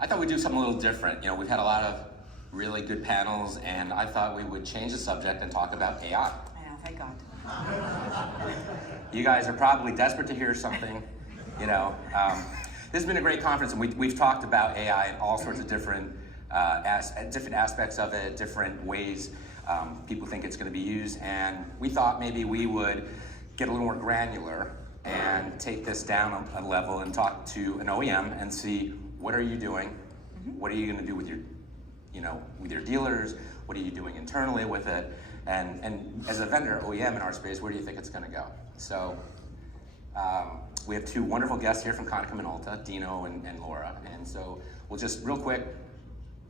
I thought we'd do something a little different. You know, we've had a lot of really good panels, and I thought we would change the subject and talk about AI. I know, thank God. You guys are probably desperate to hear something, you know. This has been a great conference, and we've talked about AI and all sorts of different aspects of it, different ways people think it's going to be used, and we thought maybe we would get a little more granular and take this down a level and talk to an OEM and see what are you doing, what are you going to do with your, with your dealers, what are you doing internally with it, and as a vendor, OEM in our space, where do you think it's going to go? So we have two wonderful guests here from Konica Minolta, Dino and Laura, and so we'll just real quick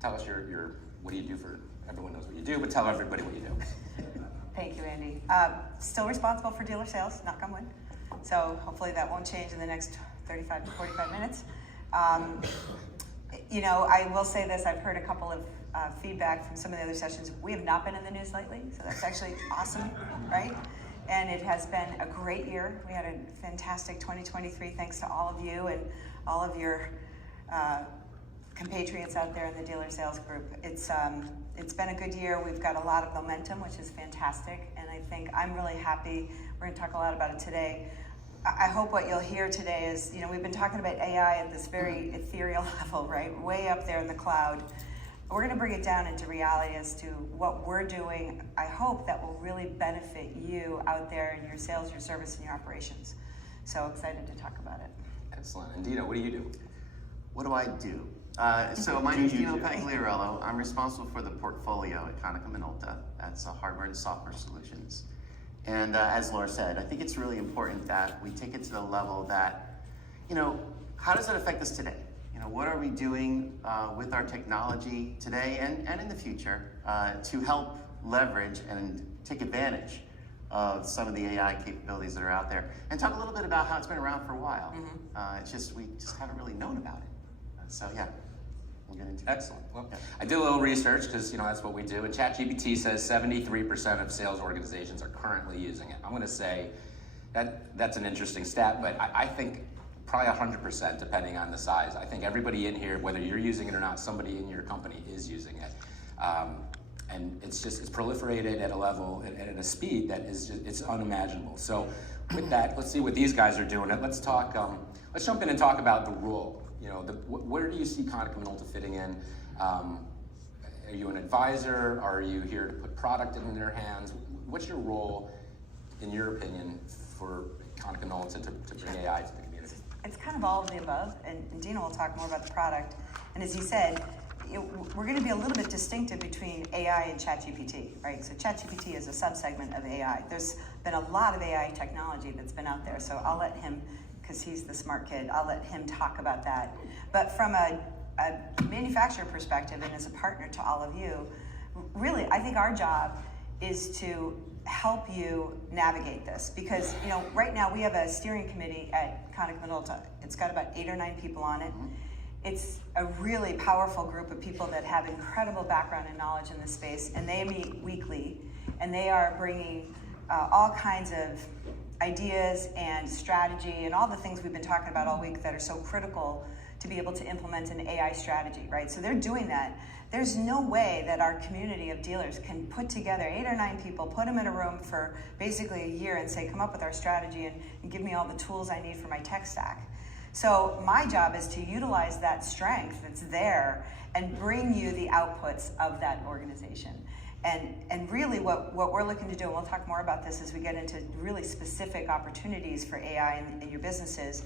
tell us your what do you do for, everyone knows what you do, but tell everybody what you do. Thank you, Andy. Still responsible for dealer sales, knock on wood. So hopefully that won't change in the next 35 to 45 minutes. I will say this, I've heard a couple of feedback from some of the other sessions. We have not been in the news lately, so that's actually awesome, right? And it has been a great year. We had a fantastic 2023 thanks to all of you and all of your compatriots out there in the dealer sales group. It's been a good year. We've got a lot of momentum, which is fantastic, and I think I'm really happy. We're going to talk a lot about it today. I hope what you'll hear today is, we've been talking about AI at this very ethereal level, right? Way up there in the cloud. We're going to bring it down into reality as to what we're doing. I hope that will really benefit you out there in your sales, your service, and your operations. So excited to talk about it. Excellent. And Dino, what do you do? What do I do? So my name is Dino Pagliarello. I'm responsible for the portfolio at Konica Minolta. That's hardware and software solutions. And as Laura said, I think it's really important that we take it to the level that, how does it affect us today? What are we doing with our technology today and in the future to help leverage and take advantage of some of the AI capabilities that are out there, and talk a little bit about how it's been around for a while. We just haven't really known about it. So yeah, we'll get into it. Excellent. Well, yeah. I did a little research because that's what we do, and ChatGPT says 73% of sales organizations are currently using it. I'm going to say that's an interesting stat, but I think probably 100% depending on the size. I think everybody in here, whether you're using it or not, somebody in your company is using it. And it's proliferated at a level and at a speed that is it's unimaginable. So with that, let's see what these guys are doing. Let's talk, let's jump in and talk about the role. Where do you see Konica Minolta fitting in? Are you an advisor? Are you here to put product in their hands? What's your role, in your opinion, for Konica Minolta to bring AI to the community? It's kind of all of the above, and Dino will talk more about the product. And as he said, we're going to be a little bit distinctive between AI and ChatGPT, right? So ChatGPT is a subsegment of AI. There's been a lot of AI technology that's been out there, so I'll let him, because he's the smart kid, I'll let him talk about that. But from a manufacturer perspective and as a partner to all of you, really, I think our job is to help you navigate this, because right now we have a steering committee at Konica Minolta. It's got about 8 or 9 people on it. It's a really powerful group of people that have incredible background and knowledge in this space, and they meet weekly, and they are bringing all kinds of ideas and strategy and all the things we've been talking about all week that are so critical to be able to implement an AI strategy, right? So they're doing that. There's no way that our community of dealers can put together 8 or 9 people, put them in a room for basically a year and say, come up with our strategy and give me all the tools I need for my tech stack. So my job is to utilize that strength that's there and bring you the outputs of that organization. And really what we're looking to do, and we'll talk more about this as we get into really specific opportunities for AI in your businesses,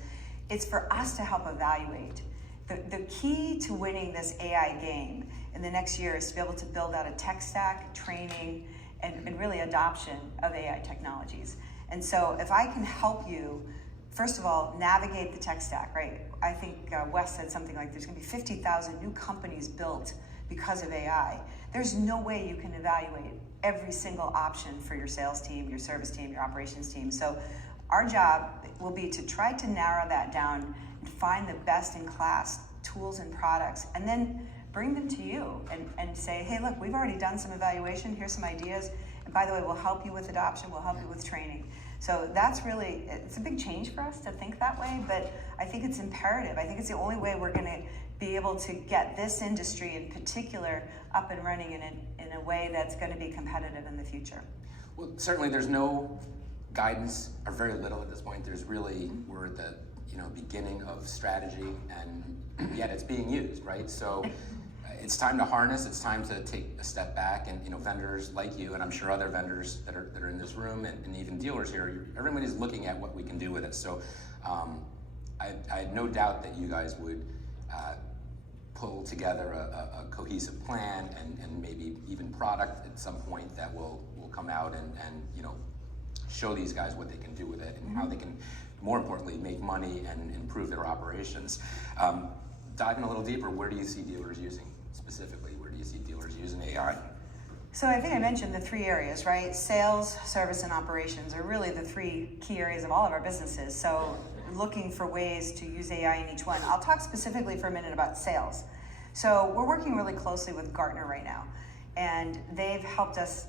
it's for us to help evaluate. The key to winning this AI game in the next year is to be able to build out a tech stack, training, and really adoption of AI technologies. And so if I can help you, first of all, navigate the tech stack, right? I think Wes said something like there's going to be 50,000 new companies built because of AI. There's no way you can evaluate every single option for your sales team, your service team, your operations team. So our job will be to try to narrow that down and find the best-in-class tools and products, and then bring them to you and say, hey, look, we've already done some evaluation, here's some ideas, and by the way, we'll help you with adoption, we'll help you with training. So that's really, it's a big change for us to think that way, but I think it's imperative. I think it's the only way we're going to be able able to get this industry in particular up and running in a way that's going to be competitive in the future? Well, certainly there's no guidance, or very little at this point. We're at the beginning of strategy, and yet it's being used, right? So it's time to harness, it's time to take a step back, and vendors like you, and I'm sure other vendors that are in this room, and even dealers here, everybody's looking at what we can do with it. So I had no doubt that you guys would pull together a cohesive plan and maybe even product at some point that will come out and show these guys what they can do with it and how they can, more importantly, make money and improve their operations. Diving a little deeper, where do you see dealers using specifically? Where do you see dealers using AI? So I think I mentioned the three areas, right? Sales, service, and operations are really the three key areas of all of our businesses. So looking for ways to use AI in each one. I'll talk specifically for a minute about sales. So we're working really closely with Gartner right now, and they've helped us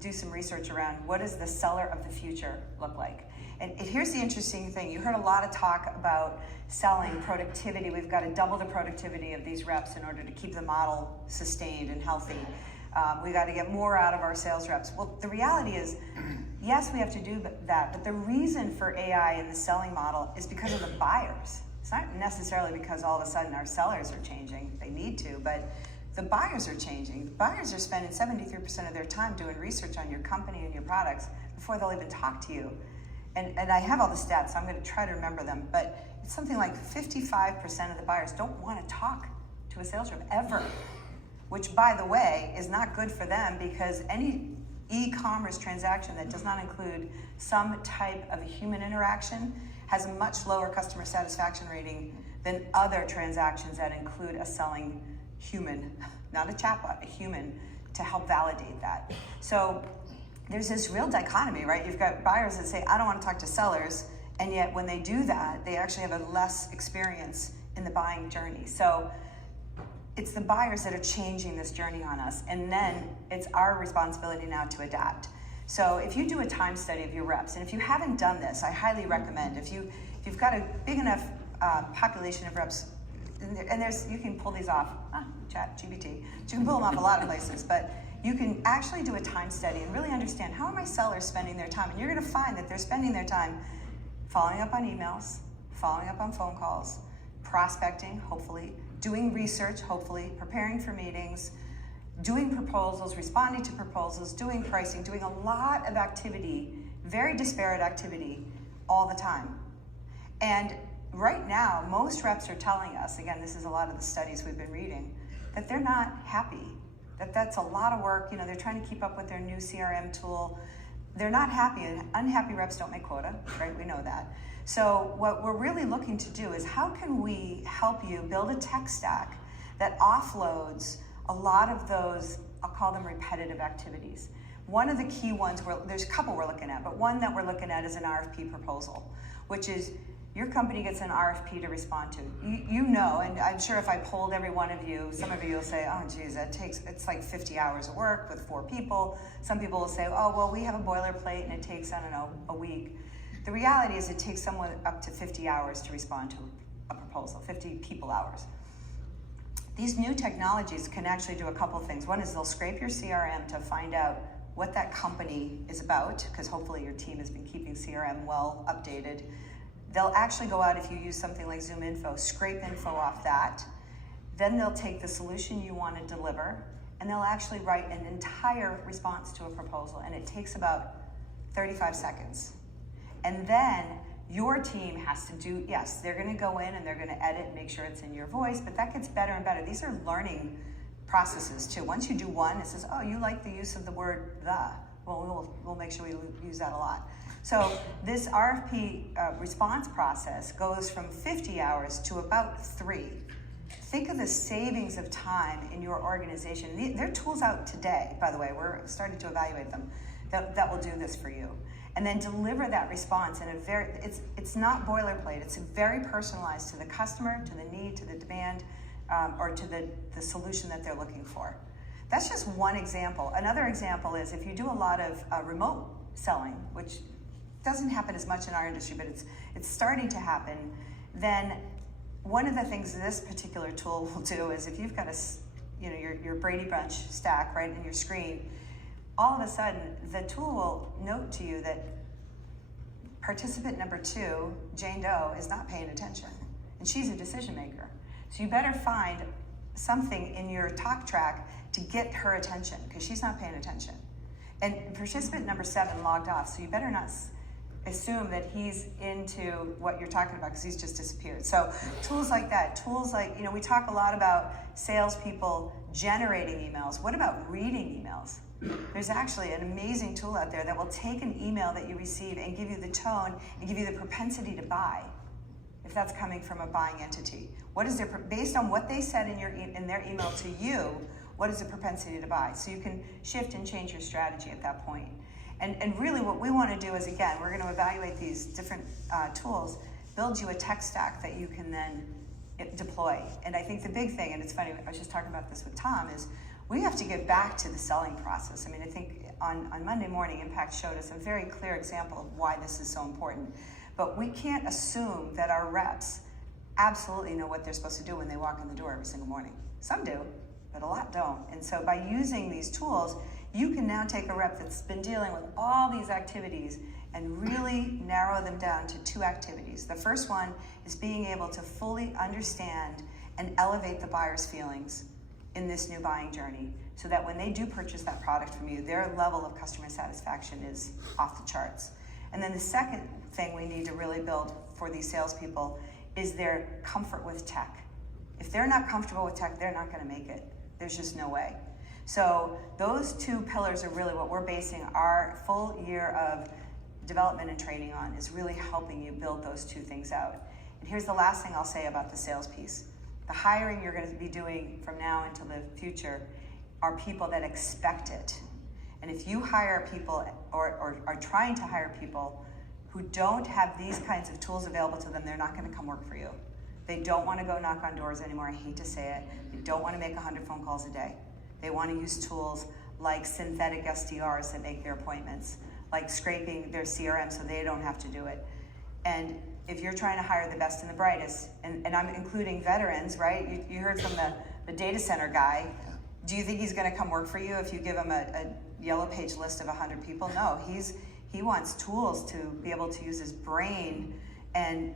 do some research around what does the seller of the future look like. And here's the interesting thing. You heard a lot of talk about selling productivity. We've got to double the productivity of these reps in order to keep the model sustained and healthy. We got to get more out of our sales reps. Well, the reality is, yes, we have to do that, but the reason for AI in the selling model is because of the buyers. It's not necessarily because all of a sudden our sellers are changing. They need to, but the buyers are changing. Buyers are spending 73% of their time doing research on your company and your products before they'll even talk to you. And I have all the stats, so I'm going to try to remember them, but it's something like 55% of the buyers don't want to talk to a sales rep ever, which, by the way, is not good for them, because any e-commerce transaction that does not include some type of a human interaction has a much lower customer satisfaction rating than other transactions that include a selling human, not a chatbot, a human, to help validate that. So there's this real dichotomy, right? You've got buyers that say, I don't want to talk to sellers, and yet when they do that, they actually have a less experience in the buying journey. So it's the buyers that are changing this journey on us, and then it's our responsibility now to adapt. So if you do a time study of your reps, and if you haven't done this, I highly recommend, if you've got a big enough population of reps, and you can pull these off, ChatGPT, you can pull them off a lot of places, but you can actually do a time study and really understand, how are my sellers spending their time? And you're gonna find that they're spending their time following up on emails, following up on phone calls, prospecting, hopefully, doing research, hopefully, preparing for meetings, doing proposals, responding to proposals, doing pricing, doing a lot of activity, very disparate activity all the time. And right now, most reps are telling us, again, this is a lot of the studies we've been reading, that they're not happy, that's a lot of work. They're trying to keep up with their new CRM tool. They're not happy, and unhappy reps don't make quota, right? We know that. So what we're really looking to do is, how can we help you build a tech stack that offloads a lot of those, I'll call them repetitive activities. One of the key ones, there's a couple we're looking at, but one that we're looking at is an RFP proposal, which is your company gets an RFP to respond to. You know, and I'm sure if I polled every one of you, some of you will say, oh geez, it's like 50 hours of work with 4 people. Some people will say, oh, well, we have a boilerplate and it takes, I don't know, a week. The reality is it takes someone up to 50 hours to respond to a proposal, 50 people hours. These new technologies can actually do a couple of things. One is they'll scrape your CRM to find out what that company is about, because hopefully your team has been keeping CRM well updated. They'll actually go out, if you use something like Zoom Info, scrape info off that. Then they'll take the solution you want to deliver, and they'll actually write an entire response to a proposal, and it takes about 35 seconds. And then your team has to do, yes, they're going to go in and they're going to edit and make sure it's in your voice, but that gets better and better. These are learning processes too. Once you do one, it says, oh, you like the use of the word the. Well, we'll make sure we use that a lot. So this RFP response process goes from 50 hours to about 3. Think of the savings of time in your organization. There are tools out today, by the way, we're starting to evaluate them, that will do this for you. And then deliver that response in it's not boilerplate, it's very personalized to the customer, to the need, to the demand, or to the solution that they're looking for. That's just one example. Another example is if you do a lot of remote selling, which doesn't happen as much in our industry, but it's starting to happen, then one of the things this particular tool will do is if you've got your Brady Bunch stack right in your screen, all of a sudden the tool will note to you that participant number 2, Jane Doe, is not paying attention, and she's a decision maker. So you better find something in your talk track to get her attention, because she's not paying attention. And participant number 7 logged off, so you better not assume that he's into what you're talking about, because he's just disappeared. So tools like that, tools like, we talk a lot about salespeople generating emails. What about reading emails? There's actually an amazing tool out there that will take an email that you receive and give you the tone and give you the propensity to buy, if that's coming from a buying entity. What is based on what they said in their email to you, what is the propensity to buy? So you can shift and change your strategy at that point. And really what we want to do is, again, we're going to evaluate these different tools, build you a tech stack that you can then deploy. And I think the big thing, and it's funny, I was just talking about this with Tom, is we have to get back to the selling process. I mean, I think on Monday morning, Impact showed us a very clear example of why this is so important. But we can't assume that our reps absolutely know what they're supposed to do when they walk in the door every single morning. Some do, but a lot don't. And so by using these tools, you can now take a rep that's been dealing with all these activities and really narrow them down to 2 activities. The first one is being able to fully understand and elevate the buyer's feelings in this new buying journey, so that when they do purchase that product from you, their level of customer satisfaction is off the charts. And then the second thing we need to really build for these salespeople is their comfort with tech. If they're not comfortable with tech, they're not going to make it. There's just no way. So those 2 pillars are really what we're basing our full year of development and training on, is really helping you build those 2 things out. And here's the last thing I'll say about the sales piece. The hiring you're going to be doing from now until the future are people that expect it. And if you hire people or are trying to hire people who don't have these kinds of tools available to them, they're not going to come work for you. They don't want to go knock on doors anymore. I hate to say it. They don't want to make 100 phone calls a day. They want to use tools like synthetic SDRs that make their appointments, like scraping their CRM so they don't have to do it. And if you're trying to hire the best and the brightest, and I'm including veterans, right? You heard from the data center guy. Do you think he's going to come work for you if you give him a yellow page list of 100 people? No, he wants tools to be able to use his brain and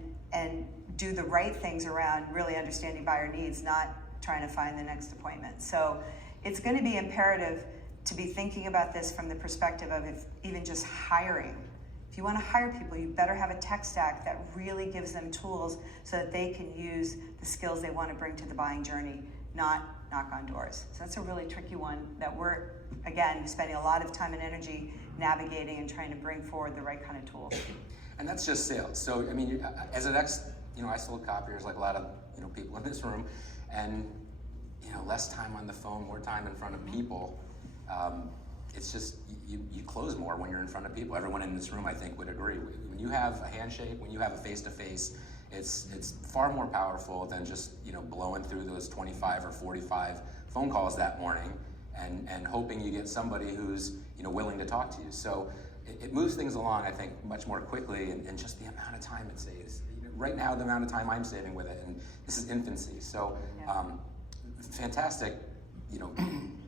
do the right things around really understanding buyer needs, not trying to find the next appointment. So it's going to be imperative to be thinking about this from the perspective of even just hiring. If you want to hire people, you better have a tech stack that really gives them tools so that they can use the skills they want to bring to the buying journey, not knock on doors. So that's a really tricky one that we're, again, spending a lot of time and energy navigating and trying to bring forward the right kind of tools. And that's just sales. So, I mean, as an I sold copiers like a lot of, people in this room, and, less time on the phone, more time in front of people. It's just, you close more when you're in front of people. Everyone in this room, I think, would agree. When you have a handshake, when you have a face-to-face, it's far more powerful than just, blowing through those 25 or 45 phone calls that morning and hoping you get somebody who's, willing to talk to you. So it moves things along, I think, much more quickly, and just the amount of time it saves. Right now, the amount of time I'm saving with it, and this is infancy. So fantastic,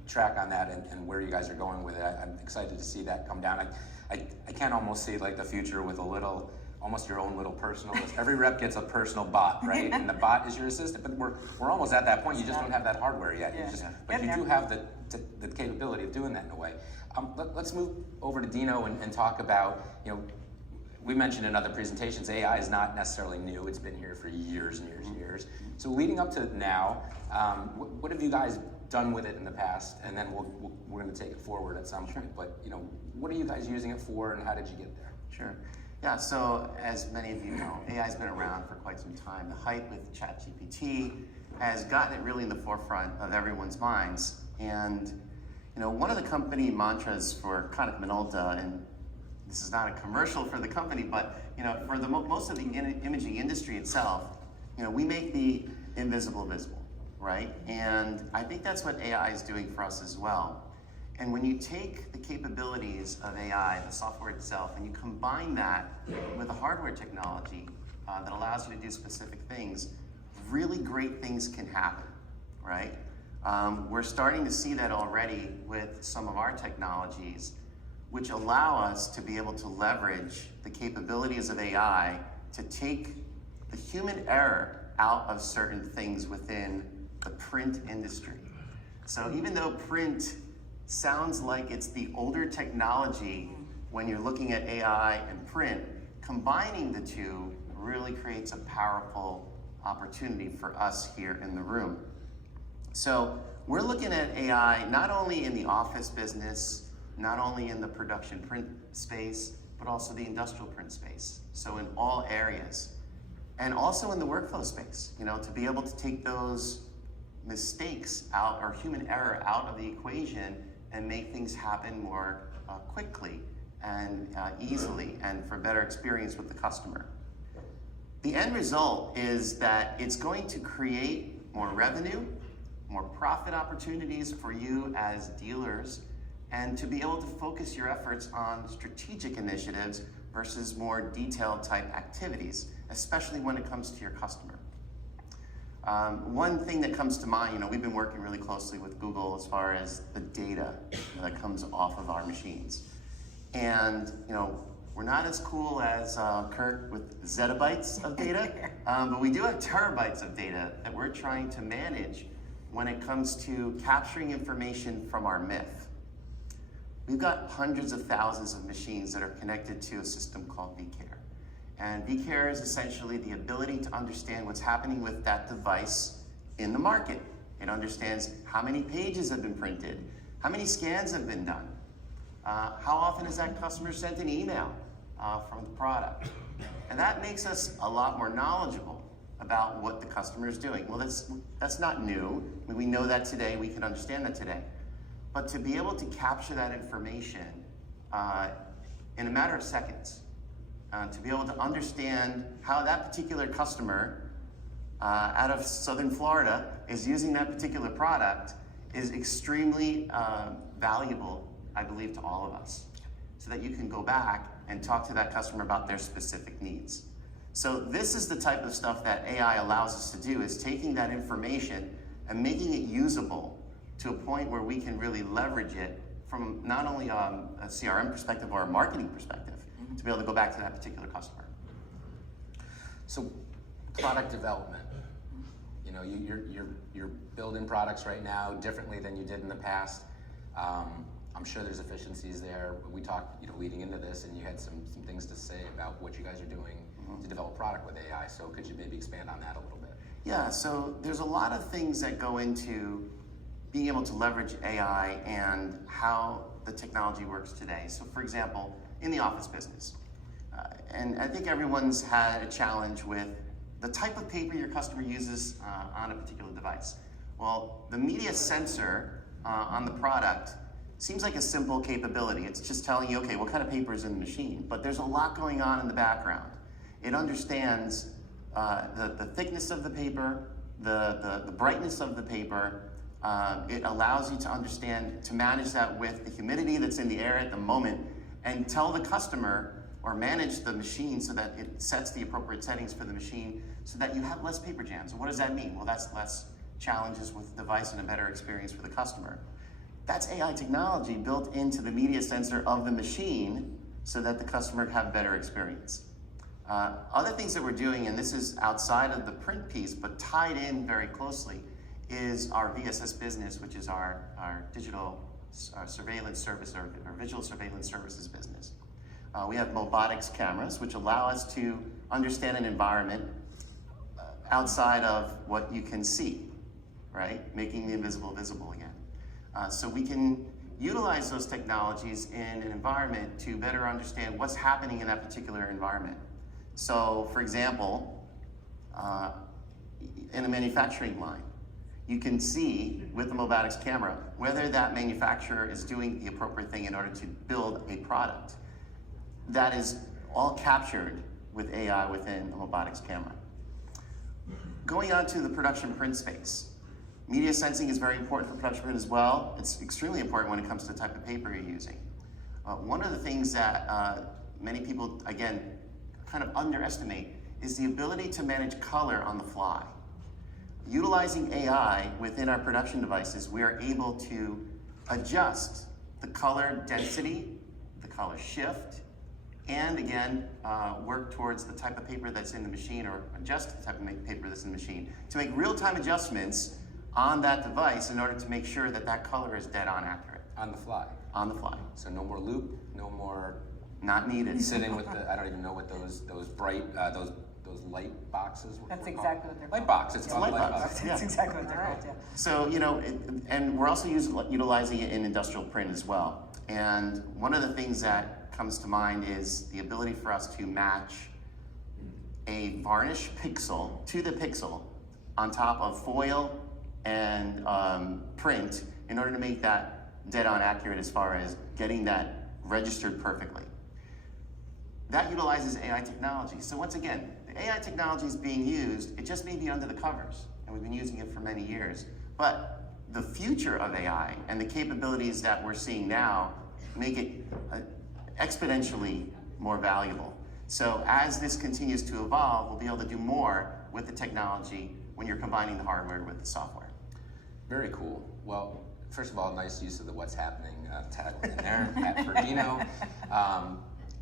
track on that and where you guys are going with it. I'm excited to see that come down. I can almost see like the future with almost your own little personal list. Every rep gets a personal bot, right? And the bot is your assistant. But we're almost at that point. You just don't have that hardware yet. But you do have the capability of doing that in a way. Let's move over to Dino and talk about, we mentioned in other presentations, AI is not necessarily new. It's been here for years and years and years. So leading up to now, what have you guys done with it in the past? And then we're going to take it forward at some point. But what are you guys using it for, and how did you get there? Sure. Yeah, so as many of you know, AI's been around for quite some time. The hype with ChatGPT has gotten it really in the forefront of everyone's minds. And one of the company mantras for Konica Minolta, and this is not a commercial for the company, but for the most of the imaging industry itself, we make the invisible visible, right? And I think that's what AI is doing for us as well. And when you take the capabilities of AI, the software itself, and you combine that with the hardware technology that allows you to do specific things, really great things can happen, right? We're starting to see that already with some of our technologies, which allow us to be able to leverage the capabilities of AI to take the human error out of certain things within the print industry. So even though print sounds like it's the older technology when you're looking at AI and print, combining the two really creates a powerful opportunity for us here in the room. So we're looking at AI not only in the office business, not only in the production print space, but also the industrial print space. So in all areas. And also in the workflow space, to be able to take those mistakes out or human error out of the equation and make things happen more quickly and easily and for better experience with the customer. The end result is that it's going to create more revenue, more profit opportunities for you as dealers, and to be able to focus your efforts on strategic initiatives versus more detailed type activities, especially when it comes to your customer. One thing that comes to mind, we've been working really closely with Google as far as the data that comes off of our machines. And, we're not as cool as Kurt with zettabytes of data, but we do have terabytes of data that we're trying to manage when it comes to capturing information from our MIF. We've got hundreds of thousands of machines that are connected to a system called vCare. And vCare is essentially the ability to understand what's happening with that device in the market. It understands how many pages have been printed, how many scans have been done, how often has that customer sent an email from the product. And that makes us a lot more knowledgeable about what the customer is doing. Well, that's not new. We know that today, we can understand that today. But to be able to capture that information in a matter of seconds, to be able to understand how that particular customer out of Southern Florida is using that particular product is extremely valuable, I believe, to all of us, so that you can go back and talk to that customer about their specific needs. So this is the type of stuff that AI allows us to do, is taking that information and making it usable to a point where we can really leverage it from not only a CRM perspective or a marketing perspective, to be able to go back to that particular customer. So, product development. You're building products right now differently than you did in the past. I'm sure there's efficiencies there. We talked, leading into this, and you had some things to say about what you guys are doing to develop product with AI. So could you maybe expand on that a little bit? Yeah, so there's a lot of things that go into being able to leverage AI and how the technology works today. So for example, in the office business, and I think everyone's had a challenge with the type of paper your customer uses on a particular device. Well, the media sensor on the product seems like a simple capability. It's just telling you, okay, what kind of paper is in the machine? But there's a lot going on in the background. It understands the thickness of the paper, the brightness of the paper. It allows you to understand, to manage that with the humidity that's in the air at the moment, and tell the customer or manage the machine so that it sets the appropriate settings for the machine so that you have less paper jams. And what does that mean? Well, that's less challenges with the device and a better experience for the customer. That's AI technology built into the media sensor of the machine so that the customer can have a better experience. Other things that we're doing, and this is outside of the print piece, but tied in very closely, is our VSS business, which is our digital surveillance service, or visual surveillance services business. We have robotics cameras, which allow us to understand an environment outside of what you can see, right? Making the invisible visible again. So we can utilize those technologies in an environment to better understand what's happening in that particular environment. So, for example, in a manufacturing line, you can see with the robotics camera whether that manufacturer is doing the appropriate thing in order to build a product. That is all captured with AI within a robotics camera. Going on to the production print space. Media sensing is very important for production print as well. It's extremely important when it comes to the type of paper you're using. One of the things that many people, again, kind of underestimate is the ability to manage color on the fly. utilizing AI within our production devices, we are able to adjust the color density, the color shift, and again, work towards the type of paper that's in the machine, or adjust the type of paper that's in the machine, to make real-time adjustments on that device in order to make sure that that color is dead on accurate. On the fly. On the fly. So no more loop, no more Not needed. sitting with the, I don't even know what those bright, those light boxes were. That's were exactly called. what they're Light called. box, it's Yeah, called light light box. box. Yeah. That's exactly what they're called, yeah. So, and we're also utilizing it in industrial print as well. And one of the things that comes to mind is the ability for us to match a varnish pixel to the pixel on top of foil and print in order to make that dead on accurate as far as getting that registered perfectly. That utilizes AI technology. So once again, the AI technology is being used, it just may be under the covers, and we've been using it for many years. But the future of AI and the capabilities that we're seeing now make it exponentially more valuable. So as this continues to evolve, we'll be able to do more with the technology when you're combining the hardware with the software. Very cool. Well, first of all, nice use of the what's happening tagline in there at Perdino.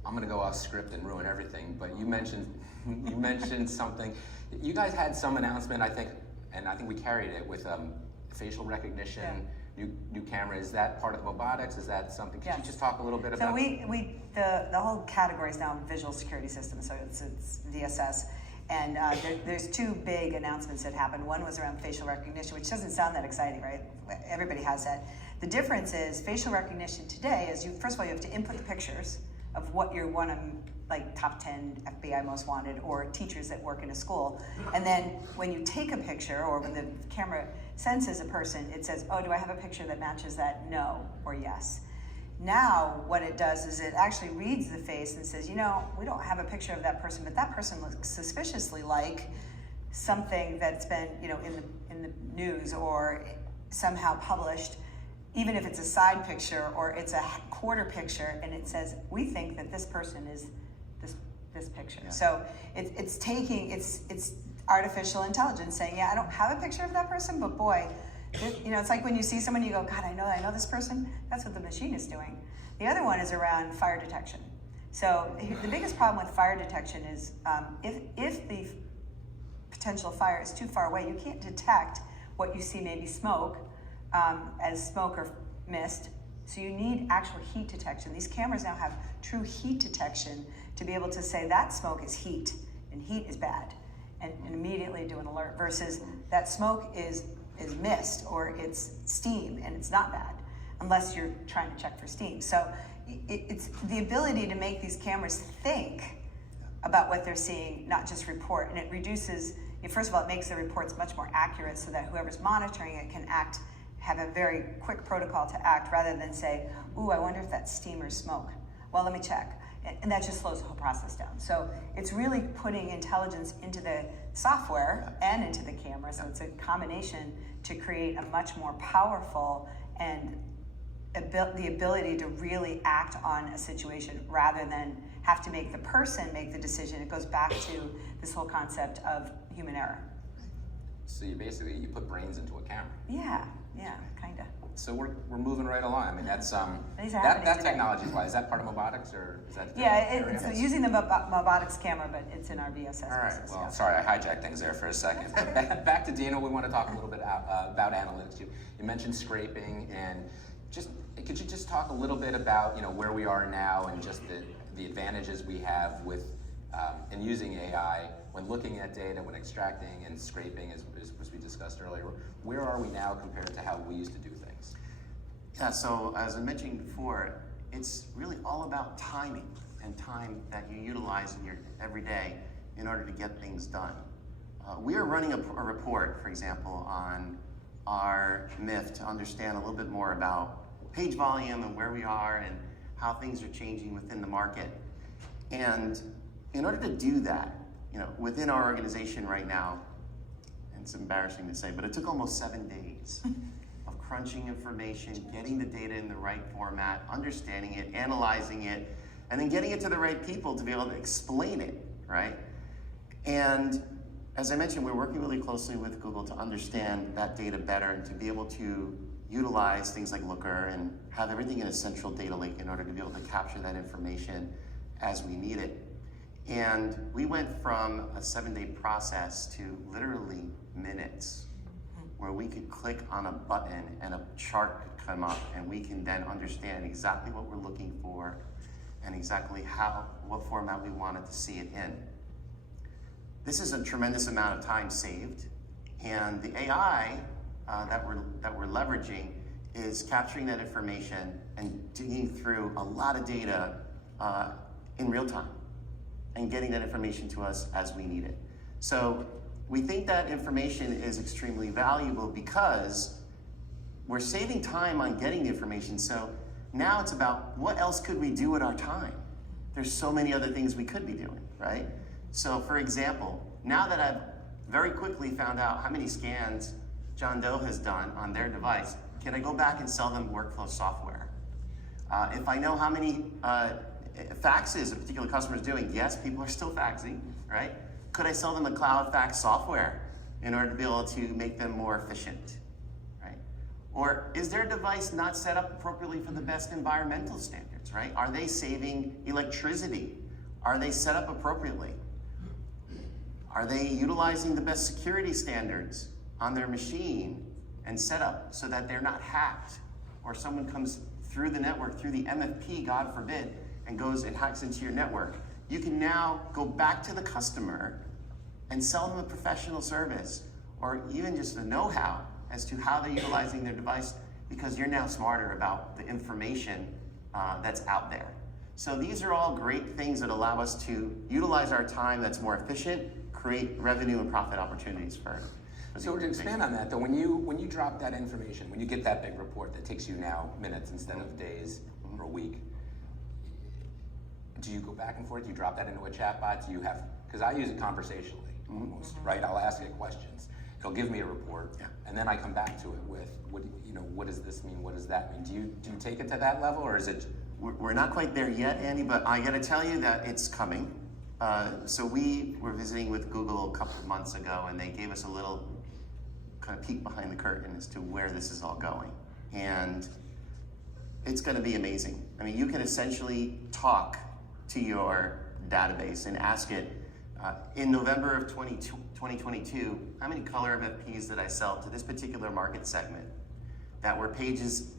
I'm gonna go off script and ruin everything, but you mentioned something. You guys had some announcement, I think, and I think we carried it with facial recognition, new camera. Is that part of robotics? Is that something? Could you just talk a little bit about? So the whole category is now visual security systems, so it's VSS. And there's two big announcements that happened. One was around facial recognition, which doesn't sound that exciting, right? Everybody has that. The difference is facial recognition today is first of all, you have to input the pictures of what you want to, like top 10 FBI most wanted, or teachers that work in a school. And then when you take a picture, or when the camera senses a person, it says, oh, do I have a picture that matches that? No, or yes. Now, what it does is it actually reads the face and says, we don't have a picture of that person, but that person looks suspiciously like something that's been, in the news or somehow published, even if it's a side picture or it's a quarter picture, and it says, we think that this person is this picture. Yeah. So it's artificial intelligence saying, yeah, I don't have a picture of that person, but boy, it's like when you see someone, you go, God, I know this person. That's what the machine is doing. The other one is around fire detection. So the biggest problem with fire detection is if the potential fire is too far away, you can't detect what you see, maybe smoke, as smoke or mist. So you need actual heat detection. These cameras now have true heat detection to be able to say that smoke is heat and heat is bad, and immediately do an alert, versus that smoke is mist or it's steam and it's not bad, unless you're trying to check for steam. So it's the ability to make these cameras think about what they're seeing, not just report. And it reduces, first of all, it makes the reports much more accurate so that whoever's monitoring it can have a very quick protocol to act, rather than say, ooh, I wonder if that's steam or smoke. Well, let me check. And that just slows the whole process down. So it's really putting intelligence into the software and into the camera. So it's a combination to create a much more powerful and the ability to really act on a situation, rather than have to make the person make the decision. It goes back to this whole concept of human error. So you put brains into a camera. Yeah, kind of. So we're moving right along. I mean, that's that technology is why. Is that part of robotics, or is that? It's using the robotics camera, but it's in our VSS. All right. business, Well, yeah. sorry, I hijacked things there for a second. But back to Dino. We want to talk a little bit about analytics. You mentioned scraping, and could you just talk a little bit about where we are now, and just the advantages we have with in using AI when looking at data, when extracting and scraping, as we discussed earlier. Where are we now compared to how we used to do things? Yeah, so as I mentioned before, it's really all about timing, and time that you utilize in your everyday in order to get things done. We are running a report, for example, on our MIF to understand a little bit more about page volume and where we are and how things are changing within the market. And in order to do that, within our organization right now, and it's embarrassing to say, but it took almost 7 days of crunching information, getting the data in the right format, understanding it, analyzing it, and then getting it to the right people to be able to explain it, right? And as I mentioned, we're working really closely with Google to understand that data better and to be able to utilize things like Looker and have everything in a central data lake in order to be able to capture that information as we need it. And we went from a 7-day process to literally minutes, where we could click on a button and a chart could come up and we can then understand exactly what we're looking for and exactly what format we wanted to see it in. This is a tremendous amount of time saved, and the AI that we're leveraging is capturing that information and digging through a lot of data in real time and getting that information to us as we need it. So we think that information is extremely valuable because we're saving time on getting the information. So now it's about what else could we do with our time? There's so many other things we could be doing, right? So for example, now that I've very quickly found out how many scans John Doe has done on their device, can I go back and sell them workflow software? If I know how many faxes a particular customer is doing, yes, people are still faxing, right? Could I sell them a cloud fax software in order to be able to make them more efficient, right? Or is their device not set up appropriately for the best environmental standards, right? Are they saving electricity? Are they set up appropriately? Are they utilizing the best security standards on their machine and set up so that they're not hacked, or someone comes through the network, through the MFP, God forbid, and goes and hacks into your network? You can now go back to the customer and sell them a professional service, or even just the know-how as to how they're utilizing their device, because you're now smarter about the information that's out there. So these are all great things that allow us to utilize our time that's more efficient, create revenue and profit opportunities for So to expand on that though, when you drop that information, when you get that big report that takes you now minutes instead of days or a week, do you go back and forth? Do you drop that into a chatbot? Do you have, because I use it conversationally almost, right? I'll ask it questions. It'll give me a report, and then I come back to it with, what does this mean? What does that mean? Do you take it to that level, or is it? We're not quite there yet, Andy, but I got to tell you that it's coming. So we were visiting with Google a couple of months ago, and they gave us a little kind of peek behind the curtain as to where this is all going. And it's going to be amazing. I mean, you can essentially talk to your database and ask it, in November of 2022, how many color MFPs did I sell to this particular market segment that were pages,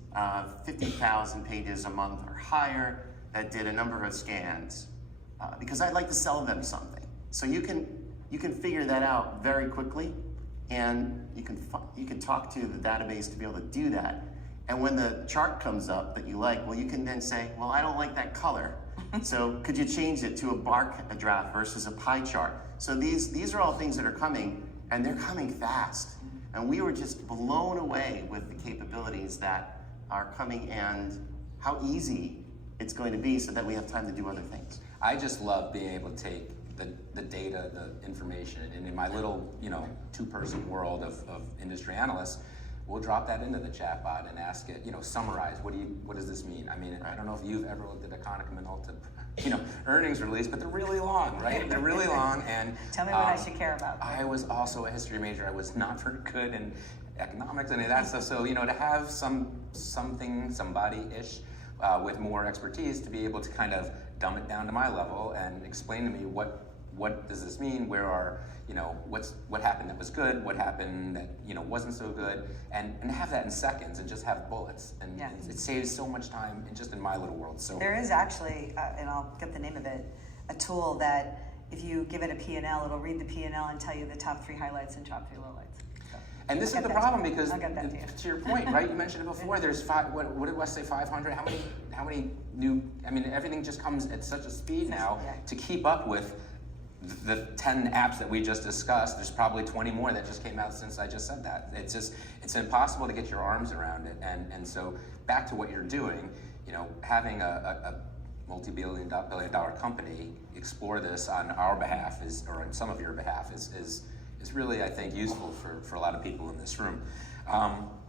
50,000 pages a month or higher, that did a number of scans? Because I'd like to sell them something. So you can figure that out very quickly, and you can talk to the database to be able to do that. And when the chart comes up that you like, well, you can then say, well, I don't like that color. So could you change it to a bar graph versus a pie chart? So these are all things that are coming, and they're coming fast. And we were just blown away with the capabilities that are coming and how easy it's going to be, so that we have time to do other things. I just love being able to take the data, the information, and in my little, two-person world of industry analysts, we'll drop that into the chatbot and ask it, summarize, what does this mean? I mean, I don't know if you've ever looked at a Konica Minolta, earnings release, but they're really long, right? They're really long, and tell me what I should care about. I was also a history major. I was not very good in economics and any of that stuff. So, to have somebody-ish with more expertise to be able to kind of dumb it down to my level and explain to me what does this mean? Where are, what happened that was good? What happened that, wasn't so good? And have that in seconds and just have bullets. And it saves so much time just in my little world. So there is actually, and I'll get the name of it, a tool that if you give it a P&L, it'll read the P&L and tell you the top 3 highlights and top 3 lowlights. So and this is the problem, because to your point, right? You mentioned it before. There's what did Wes say? 500. How many new? I mean, everything just comes at such a speed now to keep up with the 10 apps that we just discussed. There's probably 20 more that just came out since I just said that. It's impossible to get your arms around it. And so back to what you're doing, having a multi-billion dollar company explore this on our behalf or on some of your behalf is really, I think, useful for a lot of people in this room.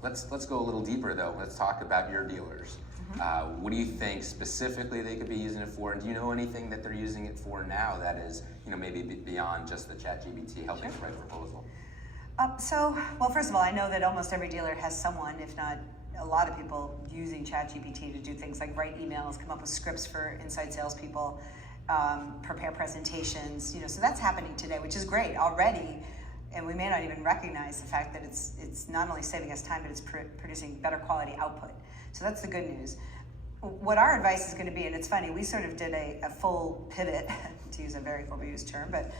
Let's go a little deeper though. Let's talk about your dealers. What do you think specifically they could be using it for? And do you know anything that they're using it for now that is, maybe beyond just the ChatGPT helping to write a proposal? Well, first of all, I know that almost every dealer has someone, if not a lot of people, using ChatGPT to do things like write emails, come up with scripts for inside salespeople, prepare presentations. So that's happening today, which is great already. And we may not even recognize the fact that it's not only saving us time, but it's producing better quality output. So that's the good news. What our advice is going to be, and it's funny, we sort of did a full pivot, to use a very overused term, but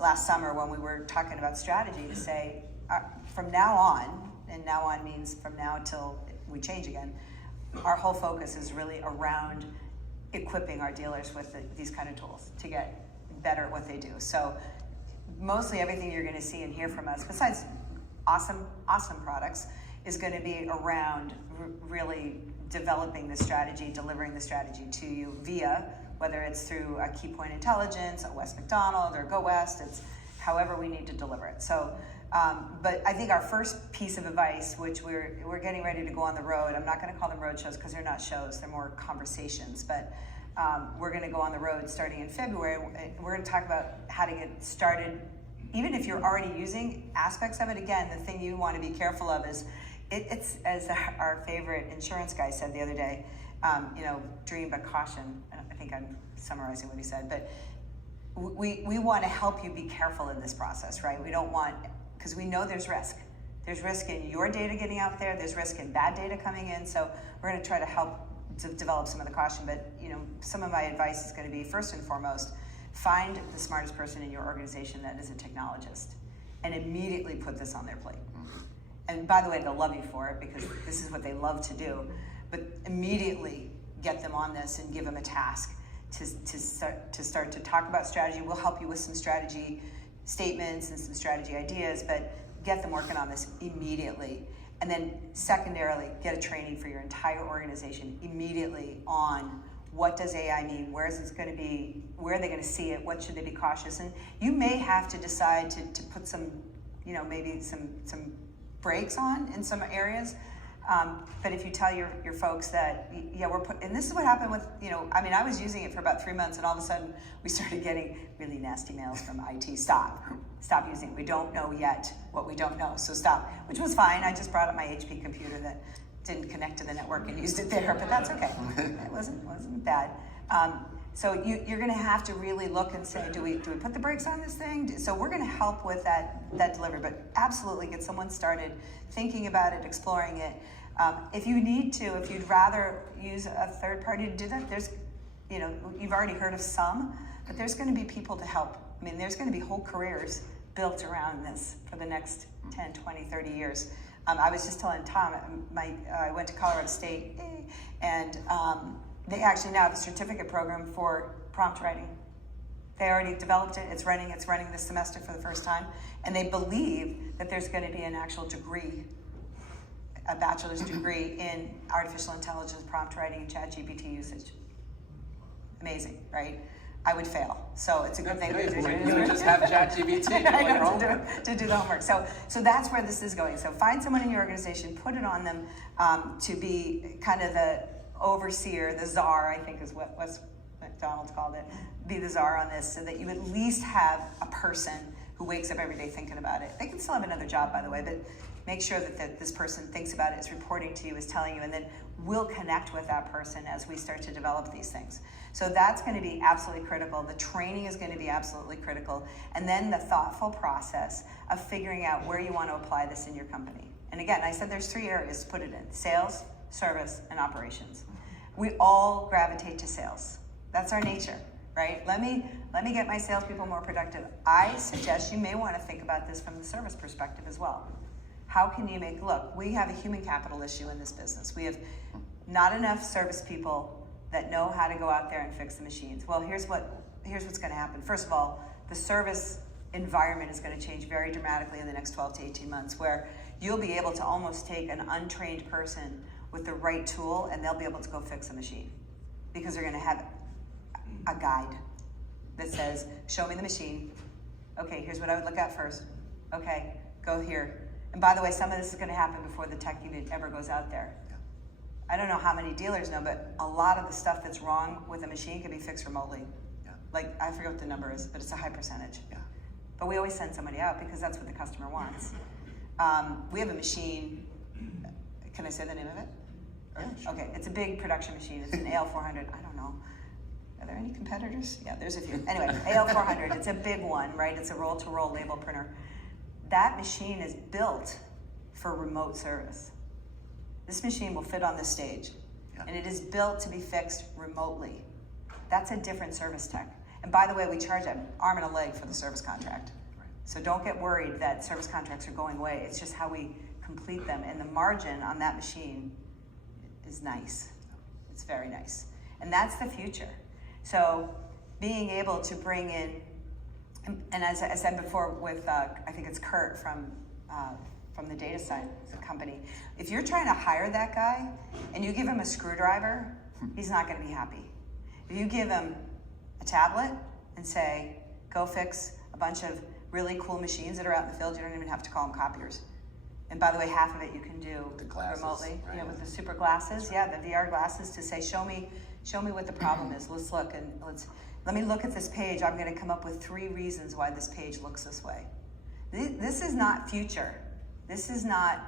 last summer when we were talking about strategy to say, from now on, and now on means from now till we change again, our whole focus is really around equipping our dealers with these kind of tools to get better at what they do. So mostly everything you're going to see and hear from us, besides awesome products, is going to be around really developing the strategy, delivering the strategy to you via, whether it's through a key point intelligence, a West McDonald, or Go West, it's however we need to deliver it. So, but I think our first piece of advice, which we're getting ready to go on the road, I'm not going to call them road shows because they're not shows, they're more conversations, but we're going to go on the road starting in February. We're going to talk about how to get started. Even if you're already using aspects of it, again, the thing you want to be careful of is, it's as our favorite insurance guy said the other day, dream but caution. I think I'm summarizing what he said, but we want to help you be careful in this process, right? We don't want, because we know there's risk. There's risk in your data getting out there, there's risk in bad data coming in, so we're going to try to help to develop some of the caution, but some of my advice is going to be, first and foremost, find the smartest person in your organization that is a technologist and immediately put this on their plate. And by the way, they'll love you for it because this is what they love to do, but immediately get them on this and give them a task to start to talk about strategy. We'll help you with some strategy statements and some strategy ideas, but get them working on this immediately. And then secondarily, get a training for your entire organization immediately on what does AI mean, where is it going to be, where are they going to see it, what should they be cautious. And you may have to decide to put some, maybe some brakes on in some areas. But if you tell your folks that, and this is what happened with, I was using it for about 3 months and all of a sudden we started getting really nasty mails from IT. Stop using it. We don't know yet what we don't know, so stop. Which was fine. I just brought up my HP computer that didn't connect to the network and used it there, but that's okay. It wasn't bad. So you're going to have to really look and say, do we put the brakes on this thing? So we're going to help with that delivery, but absolutely get someone started thinking about it, exploring it. If you need to, if you'd rather use a third party to do that, there's, you've already heard of some, but there's going to be people to help. There's going to be whole careers built around this for the next 10, 20, 30 years. I was just telling Tom, I went to Colorado State, and they actually now have a certificate program for prompt writing. They already developed it. It's running this semester for the first time, and they believe that there's going to be an actual degree, a bachelor's degree in artificial intelligence, prompt writing, and ChatGPT usage. Amazing, right? I would fail, so it's a good thing. You would just have ChatGPT to do the homework. So that's where this is going. So find someone in your organization, put it on them to be kind of the overseer, the czar, I think is what West McDonald's called it. Be the czar on this, so that you at least have a person who wakes up every day thinking about it. They can still have another job, by the way, but make sure that this person thinks about it, is reporting to you, is telling you, and then we'll connect with that person as we start to develop these things. So that's going to be absolutely critical. The training is going to be absolutely critical. And then the thoughtful process of figuring out where you want to apply this in your company. And again, I said there's 3 areas to put it in: sales, service, and operations. We all gravitate to sales. That's our nature, right? Let me get my salespeople more productive. I suggest you may want to think about this from the service perspective as well. How can you look, we have a human capital issue in this business. We have not enough service people that know how to go out there and fix the machines. Well, here's what's going to happen. First of all, the service environment is going to change very dramatically in the next 12 to 18 months, where you'll be able to almost take an untrained person with the right tool and they'll be able to go fix a machine, because they're going to have a guide that says, show me the machine. Okay, here's what I would look at first. Okay, go here. And by the way, some of this is going to happen before the tech even ever goes out there. Yeah. I don't know how many dealers know, but a lot of the stuff that's wrong with a machine can be fixed remotely. Yeah. Like, I forget what the number is, but it's a high percentage. Yeah. But we always send somebody out because that's what the customer wants. We have a machine, can I say the name of it? Yeah, sure. Okay, it's a big production machine. It's an AL400. I don't know. Are there any competitors? Yeah, there's a few. Anyway, AL400, it's a big one, right? It's a roll-to-roll label printer. That machine is built for remote service. This machine will fit on this stage, Yeah. and it is built to be fixed remotely. That's a different service tech. And by the way, we charge an arm and a leg for the service contract. Right. So don't get worried that service contracts are going away. It's just how we complete them. And the margin on that machine is nice. It's very nice. And that's the future. So being able to bring in, and as I said before with, I think it's Kurt from the data science company, if you're trying to hire that guy and you give him a screwdriver, he's not going to be happy. If you give him a tablet and say, go fix a bunch of really cool machines that are out in the field, you don't even have to call them copiers. And by the way, half of it you can do The glasses, remotely, right. with the super glasses, the VR glasses, to say, show me what the problem is. Let's look and let me look at this page. I'm going to come up with 3 reasons why this page looks this way. This is not future. This is not,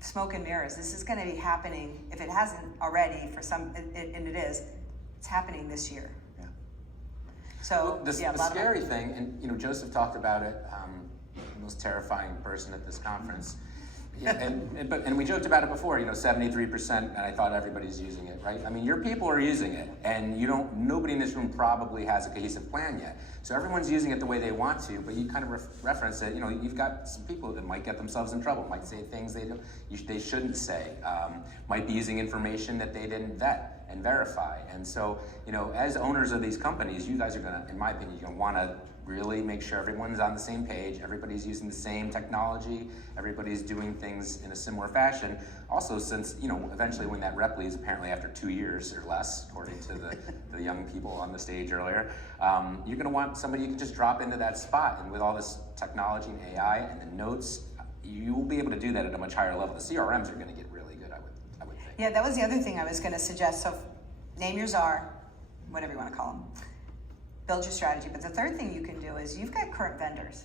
smoke and mirrors. This is going to be happening, if it hasn't already for some, and it is, it's happening this year. Yeah. So, The yeah, a lot scary thing, and Joseph talked about it, the most terrifying person at this conference. Yeah, and we joked about it before, 73%, and I thought everybody's using it, right? I mean, your people are using it, and nobody in this room probably has a cohesive plan yet. So everyone's using it the way they want to, but you kind of reference it, you've got some people that might get themselves in trouble, might say things they shouldn't say, might be using information that they didn't vet and verify. And so, as owners of these companies, you guys are gonna, in my opinion, you're gonna wanna really make sure everyone's on the same page, everybody's using the same technology, everybody's doing things in a similar fashion. Also, since, eventually when that rep leaves, apparently after 2 years or less, according to the young people on the stage earlier, you're gonna want somebody you can just drop into that spot. And with all this technology and AI and the notes, you will be able to do that at a much higher level. The CRMs are gonna get really good, I would think. Yeah, that was the other thing I was gonna suggest. So name your czar, whatever you wanna call them. Build your strategy. But the third thing you can do is you've got current vendors.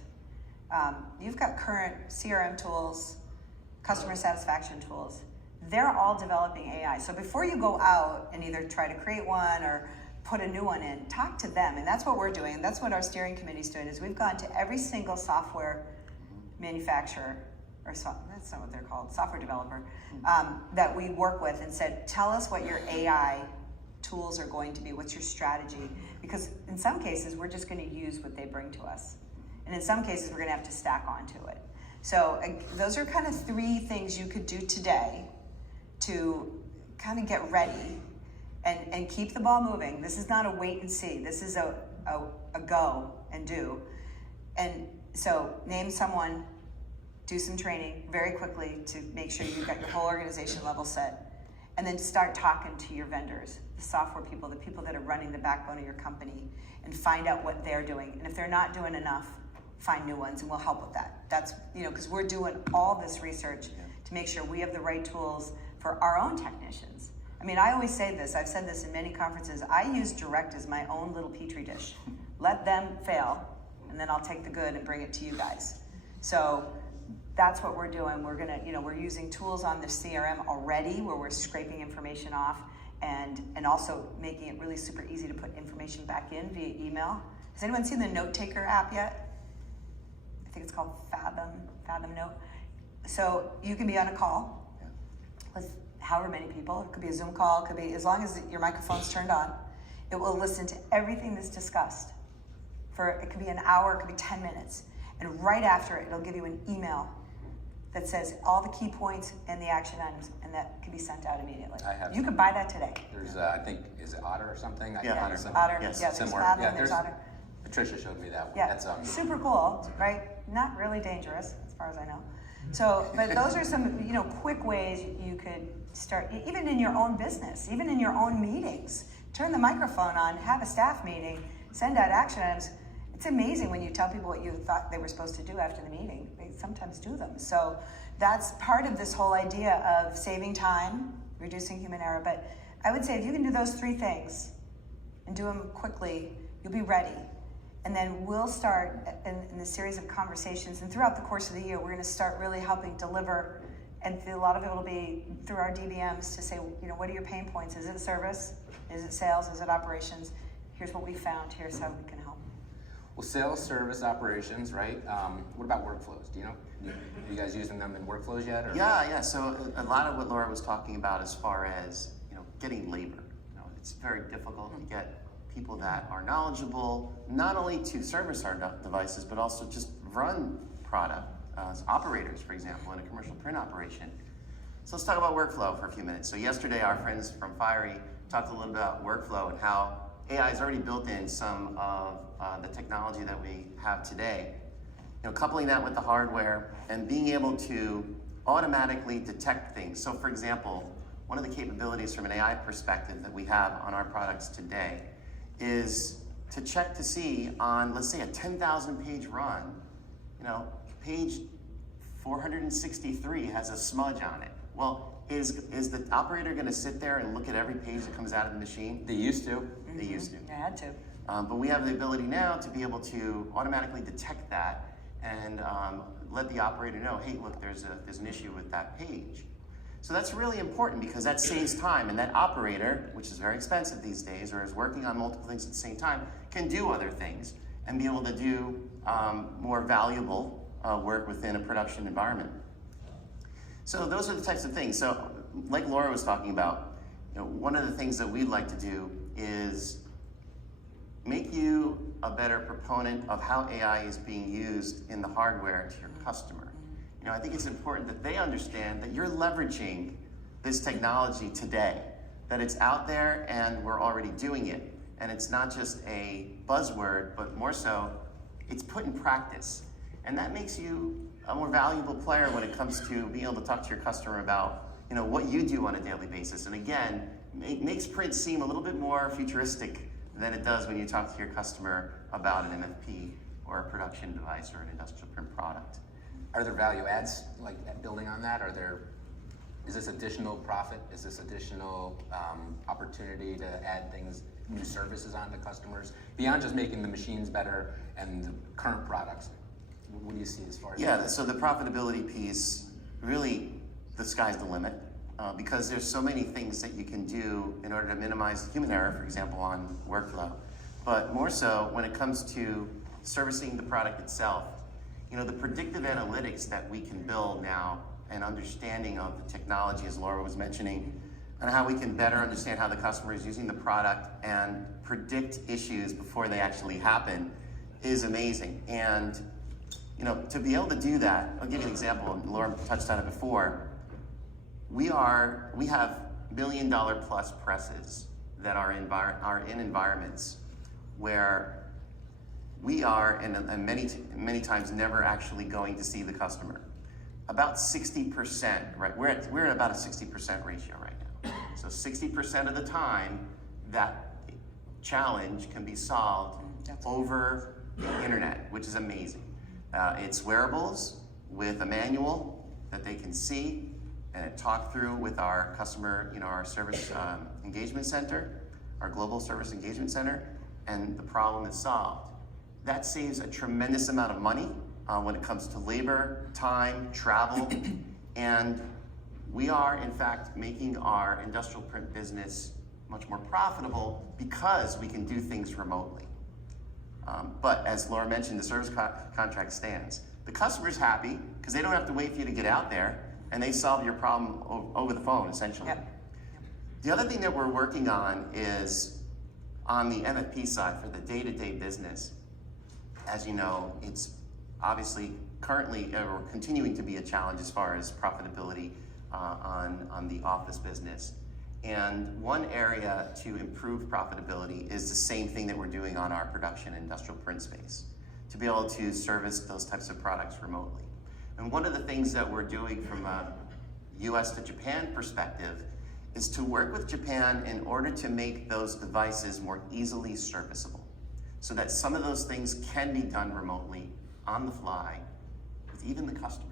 You've got current CRM tools, customer satisfaction tools. They're all developing AI. So before you go out and either try to create one or put a new one in, talk to them. And that's what we're doing. And that's what our steering committee is doing, is we've gone to every single software manufacturer, or that's not what they're called, software developer, that we work with, and said, tell us what your AI tools are going to be, what's your strategy? Because in some cases, we're just going to use what they bring to us. And in some cases, we're going to have to stack onto it. So those are kind of 3 things you could do today to kind of get ready and keep the ball moving. This is not a wait and see. This is a go and do. And so name someone, do some training very quickly to make sure you've got your whole organization level set. And then start talking to your vendors, the software people, the people that are running the backbone of your company, and find out what they're doing. And if they're not doing enough, find new ones, and we'll help with that. That's, because we're doing all this research to make sure we have the right tools for our own technicians. I mean, I always say this, I've said this in many conferences, I use Direct as my own little petri dish. Let them fail, and then I'll take the good and bring it to you guys. So that's what we're doing. We're gonna, we're using tools on the CRM already where we're scraping information off and also making it really super easy to put information back in via email. Has anyone seen the Note Taker app yet? I think it's called Fathom Note. So you can be on a call with however many people. It could be a Zoom call, it could be, as long as your microphone's turned on, it will listen to everything that's discussed. It could be an hour, it could be 10 minutes. And right after it, it'll give you an email that says all the key points and the action items, and that can be sent out immediately. You can buy that today. There's, I think, is it Otter or something? Yeah, Otter. Yes. Yeah, there's Similar. Fathom, Yeah, there's Otter. Patricia showed me that one. Yeah, That's super cool, right? Not really dangerous, as far as I know. So, but those are some, quick ways you could start, even in your own business, even in your own meetings. Turn the microphone on, have a staff meeting, send out action items. it's amazing when you tell people what you thought they were supposed to do after the meeting. They sometimes do them. So that's part of this whole idea of saving time, reducing human error. But I would say if you can do those three things and do them quickly, you'll be ready. And then we'll start in the series of conversations, and throughout the course of the year, we're going to start really helping deliver. And a lot of it will be through our DBMs to say, what are your pain points? Is it service? Is it sales? Is it operations? Here's what we found. Here's how we can help. Well, sales, service, operations, right? What about workflows? Do you know? Are you guys using them in workflows yet? Or? Yeah. So a lot of what Laura was talking about as far as getting labor. It's very difficult to get people that are knowledgeable, not only to service our devices, but also just run product. Operators, for example, in a commercial print operation. So let's talk about workflow for a few minutes. So yesterday, our friends from Fiery talked a little bit about workflow and how AI is already built in some of the technology that we have today. Coupling that with the hardware and being able to automatically detect things. So for example, one of the capabilities from an AI perspective that we have on our products today is to check to see on, let's say, a 10,000 page run, page 463 has a smudge on it. Well, is the operator going to sit there and look at every page that comes out of the machine? They used to. Mm-hmm. They used to. They had to. But we have the ability now to be able to automatically detect that and let the operator know, hey, look, there's an issue with that page. So that's really important because that saves time, and that operator, which is very expensive these days, or is working on multiple things at the same time, can do other things and be able to do more valuable work within a production environment. So those are the types of things. So like Laura was talking about, one of the things that we'd like to do is make you a better proponent of how AI is being used in the hardware to your customer. I think it's important that they understand that you're leveraging this technology today, that it's out there and we're already doing it. And it's not just a buzzword, but more so, it's put in practice. And that makes you a more valuable player when it comes to being able to talk to your customer about what you do on a daily basis. And again, it makes print seem a little bit more futuristic than it does when you talk to your customer about an MFP or a production device or an industrial print product. Are there value adds, like building on that? Is this additional profit? Is this additional opportunity to add things, new services on to customers, beyond just making the machines better and the current products? What do you see as far as that? So the profitability piece, really, the sky's the limit because there's so many things that you can do in order to minimize human error, for example, on workflow. But more so, when it comes to servicing the product itself, the predictive analytics that we can build now and understanding of the technology, as Laura was mentioning, and how we can better understand how the customer is using the product and predict issues before they actually happen is amazing. And to be able to do that, I'll give you an example, and Laura touched on it before. We have $1 million plus presses that are in environments where we are, and many times, never actually going to see the customer. About 60%, right? We're at about a 60% ratio right now. So 60% of the time, that challenge can be solved over the internet, which is amazing. It's wearables with a manual that they can see and talk through with our customer, our service engagement center, our global service engagement center, and the problem is solved. That saves a tremendous amount of money when it comes to labor, time, travel, and we are, in fact, making our industrial print business much more profitable because we can do things remotely. But as Laura mentioned, the service contract stands. The customer's happy because they don't have to wait for you to get out there, and they solve your problem over the phone, essentially. Yep. The other thing that we're working on is on the MFP side for the day-to-day business. As you know, it's obviously currently or continuing to be a challenge as far as profitability on the office business. And one area to improve profitability is the same thing that we're doing on our production industrial print space, to be able to service those types of products remotely. And one of the things that we're doing from a US to Japan perspective is to work with Japan in order to make those devices more easily serviceable. so that some of those things can be done remotely, on the fly, with even the customer.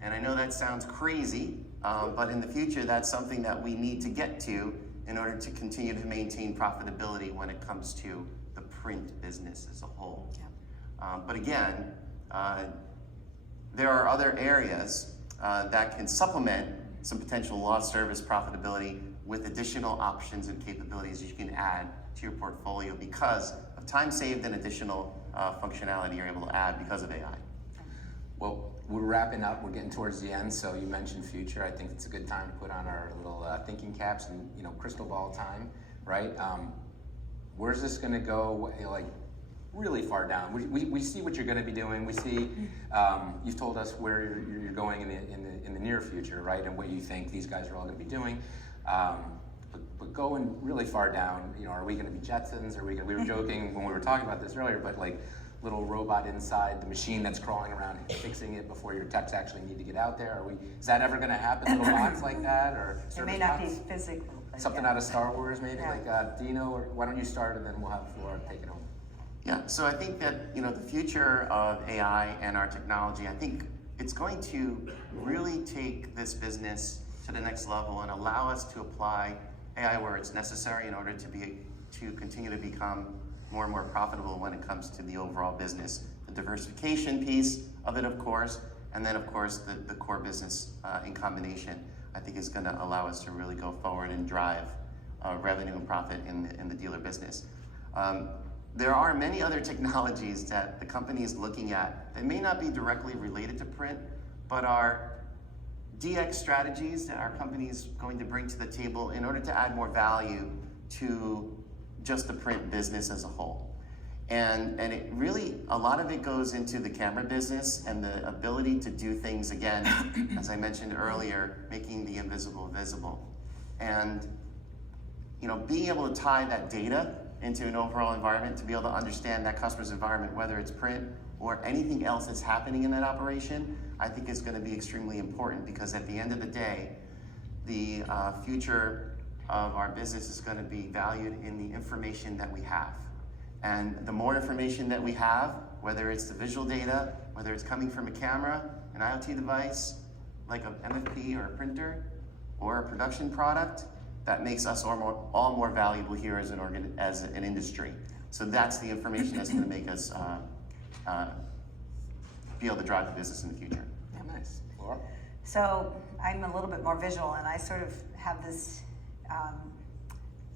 And I know that sounds crazy, but in the future, that's something that we need to get to in order to continue to maintain profitability when it comes to the print business as a whole. Yeah. But again, there are other areas that can supplement some potential lost service profitability with additional options and capabilities you can add to your portfolio because of time saved and additional functionality you're able to add because of AI. Well, we're wrapping up. We're getting towards the end. So you mentioned future. I think it's a good time to put on our little thinking caps and crystal ball time, right? Where's this going to go? Like really far down. We see what you're going to be doing. We see you've told us where you're going in the near future, right? And what you think these guys are all going to be doing. But going really far down, are we going to be Jetsons? We were joking when we were talking about this earlier, but like little robot inside the machine that's crawling around fixing it before your techs actually need to get out there. Is that ever going to happen? Little bots like that, or it may not be physical. Something out of Star Wars, maybe like Dino. Or why don't you start and then we'll have Flora take it home. Yeah. So I think that the future of AI and our technology, I think it's going to really take this business to the next level and allow us to apply AI where it's necessary in order to continue to become more and more profitable when it comes to the overall business. The diversification piece of it, of course, and then of course the core business in combination, I think is going to allow us to really go forward and drive revenue and profit in the dealer business. There are many other technologies that the company is looking at that may not be directly related to print, but are DX strategies that our company is going to bring to the table in order to add more value to just the print business as a whole. And it really, a lot of it goes into the camera business and the ability to do things again, as I mentioned earlier, making the invisible visible. And being able to tie that data into an overall environment to be able to understand that customer's environment, whether it's print or anything else that's happening in that operation, I think is going to be extremely important because at the end of the day, the future of our business is going to be valued in the information that we have. And the more information that we have, whether it's the visual data, whether it's coming from a camera, an IoT device, like an MFP or a printer, or a production product, that makes us all more valuable here as an industry. So that's the information that's going to make us be able to drive the business in the future. Yeah, nice. Laura? So I'm a little bit more visual, and I sort of have this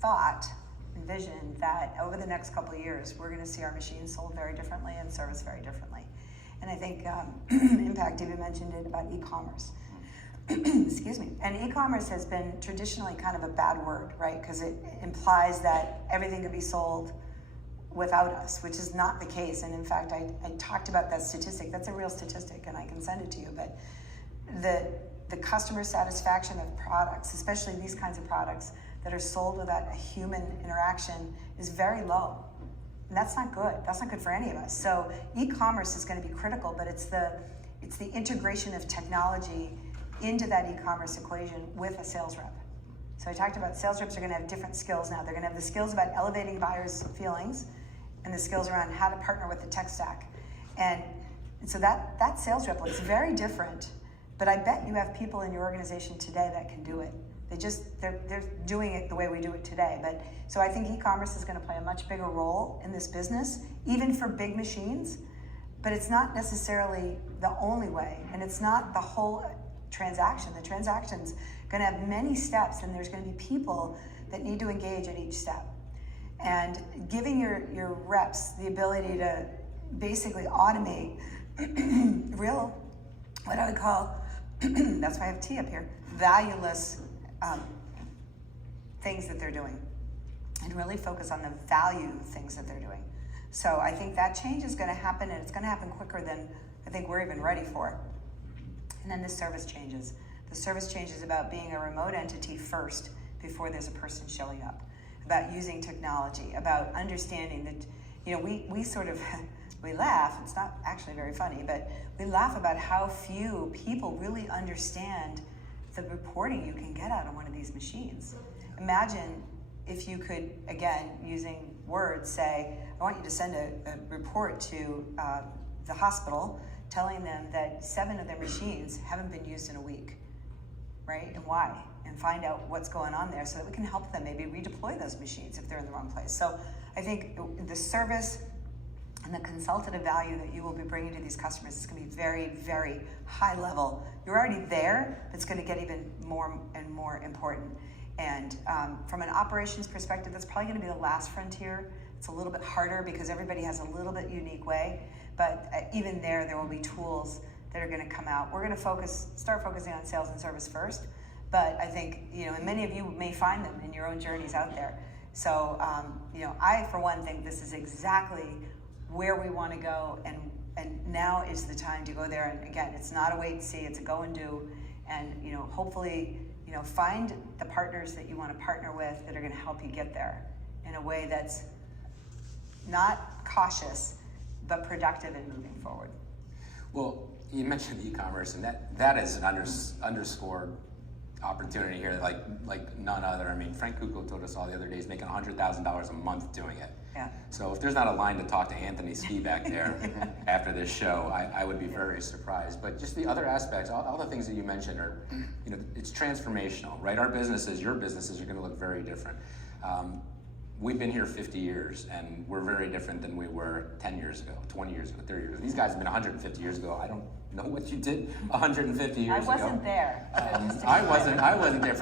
thought and vision that over the next couple of years, we're going to see our machines sold very differently and serviced very differently. And I think Impact even mentioned it about e-commerce. Excuse me. And e-commerce has been traditionally kind of a bad word, right? Because it implies that everything could be sold without us, which is not the case. And in fact, I talked about that statistic. That's a real statistic, and I can send it to you. But the customer satisfaction of products, especially these kinds of products that are sold without a human interaction, is very low. And that's not good. That's not good for any of us. So e-commerce is going to be critical, but it's the integration of technology into that e-commerce equation with a sales rep. So I talked about sales reps are going to have different skills now. They're going to have the skills about elevating buyers' feelings and the skills around how to partner with the tech stack. And so that sales rep looks very different, but I bet you have people in your organization today that can do it. They're doing it the way we do it today. But so I think e-commerce is going to play a much bigger role in this business, even for big machines, but it's not necessarily the only way, and it's not the whole transaction. The transaction's going to have many steps, and there's going to be people that need to engage at each step. And giving your reps the ability to basically automate real, what I would call, that's why I have T up here, valueless things that they're doing, and really focus on the value things that they're doing. So I think that change is going to happen, and it's going to happen quicker than I think we're even ready for. And then the service changes. The service changes about being a remote entity first before there's a person showing up, about using technology, about understanding that, we sort of, we laugh, it's not actually very funny, but we laugh about how few people really understand the reporting you can get out of one of these machines. Imagine if you could, again, using words, say, I want you to send a report to the hospital telling them that 7 of their machines haven't been used in a week, right? And why? And find out what's going on there so that we can help them maybe redeploy those machines if they're in the wrong place. So I think the service and the consultative value that you will be bringing to these customers is going to be very, very high level. You're already there, but it's going to get even more and more important. And from an operations perspective, that's probably going to be the last frontier. It's a little bit harder because everybody has a little bit unique way, but even there will be tools that are going to come out. We're going to start focusing on sales and service first, but I think, and many of you may find them in your own journeys out there. So, I, for one, think this is exactly where we want to go, and now is the time to go there. And again, it's not a wait and see, it's a go and do, and hopefully, find the partners that you want to partner with that are going to help you get there in a way that's not cautious, but productive in moving forward. Well, you mentioned e-commerce, and that is an underscored opportunity here like none other. I mean, Frank Kuko told us all the other day he's making $100,000 a month doing it. Yeah. So if there's not a line to talk to Anthony Ski back there after this show, I would be very surprised. But just the other aspects, all the things that you mentioned are, it's transformational, right? Our businesses, your businesses are going to look very different. We've been here 50 years, and we're very different than we were 10 years ago, 20 years ago, 30 years ago. These guys have been 150 years ago. I don't know what you did 150 years ago. I wasn't there. I wasn't there.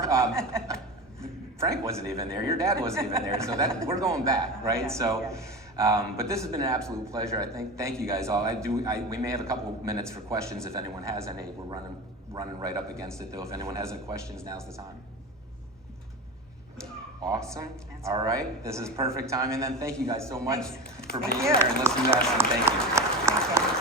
Frank wasn't even there. Your dad wasn't even there. So we're going back, right? Yeah, so, but this has been an absolute pleasure. I think. Thank you guys all. We may have a couple minutes for questions if anyone has any. We're running right up against it though. If anyone has any questions, now's the time. Awesome. All right. This is perfect timing then. Thank you guys so much for being here and listening to us. And thank you.